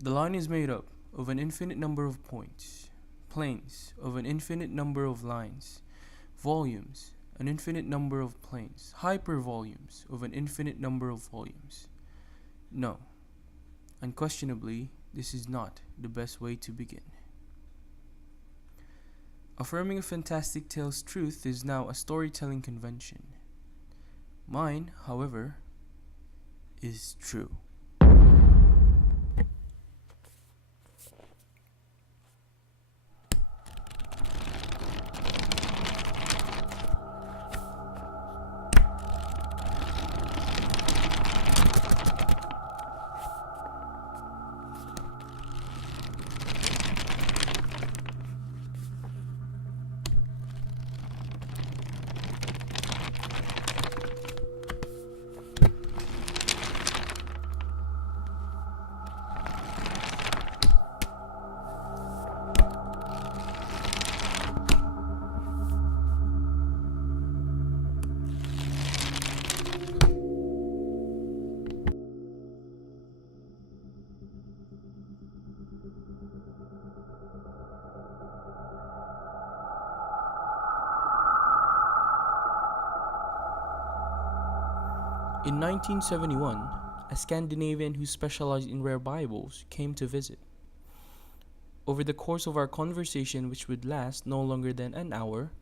The line is made up of an infinite number of points, planes of an infinite number of lines, volumes, an infinite number of planes, hypervolumes of an infinite number of volumes. No, unquestionably, this is not the best way to begin. Affirming a fantastic tale's truth is now a storytelling convention. Mine, however, is true. In 1971, a Scandinavian who specialized in rare Bibles came to visit. Over the course of our conversation, which would last no longer than an hour,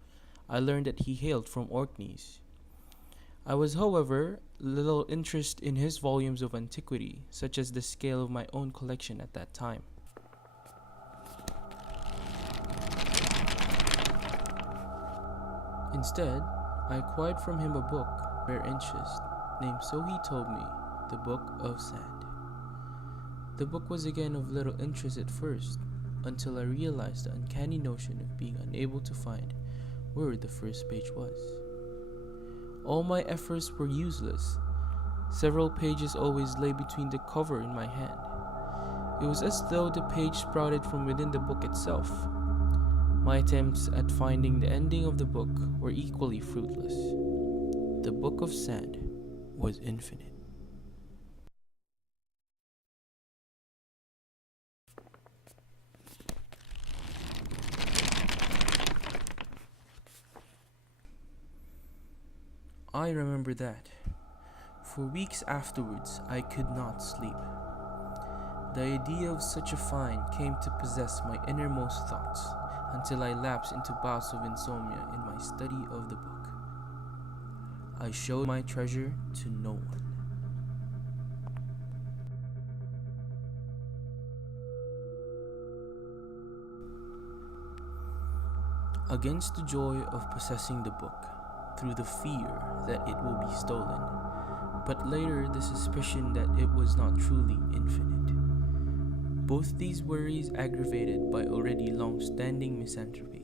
I learned that he hailed from Orkneys. I was, however, little interested in his volumes of antiquity, such as the scale of my own collection at that time. Instead, I acquired from him a book, rare interest, named, so he told me, the Book of Sand. The book was again of little interest at first, until I realized the uncanny notion of being unable to find where the first page was. All my efforts were useless. Several pages always lay between the cover in my hand. It was as though the page sprouted from within the book itself. My attempts at finding the ending of the book were equally fruitless. The Book of Sand was infinite. I remember that. For weeks afterwards, I could not sleep. The idea of such a find came to possess my innermost thoughts until I lapsed into bouts of insomnia in my study of the book. I showed my treasure to no one. Against the joy of possessing the book, through the fear that it will be stolen, but later the suspicion that it was not truly infinite. Both these worries aggravated by already long-standing misanthropy.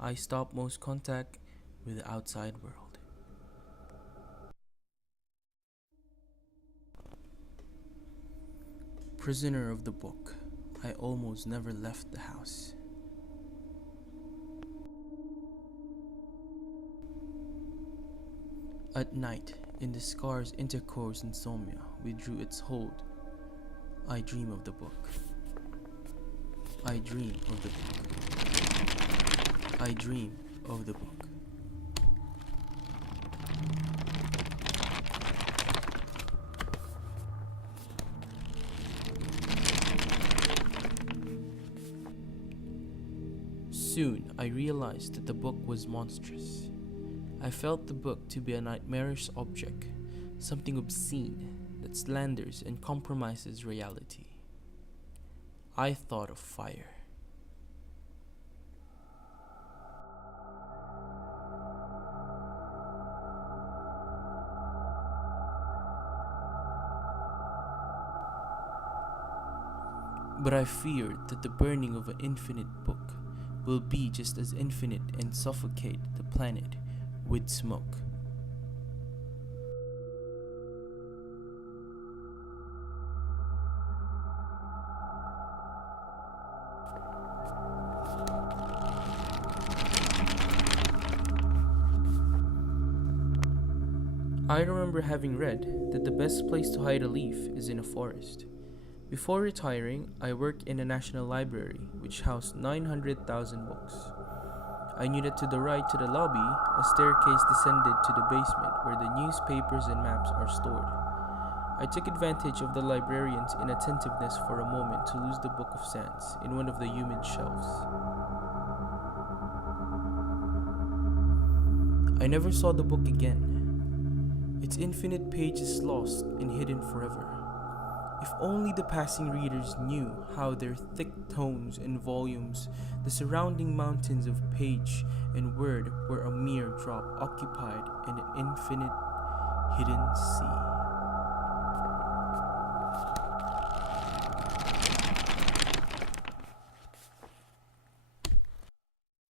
I stopped most contact with the outside world. Prisoner of the book, I almost never left the house. At night, in the scar's intercourse insomnia withdrew its hold, I dream of the book. I dream of the book. I dream of the book. Soon, I realized that the book was monstrous. I felt the book to be a nightmarish object, something obscene that slanders and compromises reality. I thought of fire. But I feared that the burning of an infinite book will be just as infinite and suffocate the planet with smoke. I remember having read that the best place to hide a leaf is in a forest, Before retiring, I worked in a national library which housed 900,000 books. I knew that to the right to the lobby, a staircase descended to the basement where the newspapers and maps are stored. I took advantage of the librarian's inattentiveness for a moment to lose the Book of Sands in one of the humid shelves. I never saw the book again. Its infinite pages lost and hidden forever. If only the passing readers knew how their thick tomes and volumes, the surrounding mountains of page and word, were a mere drop occupied in an infinite hidden sea.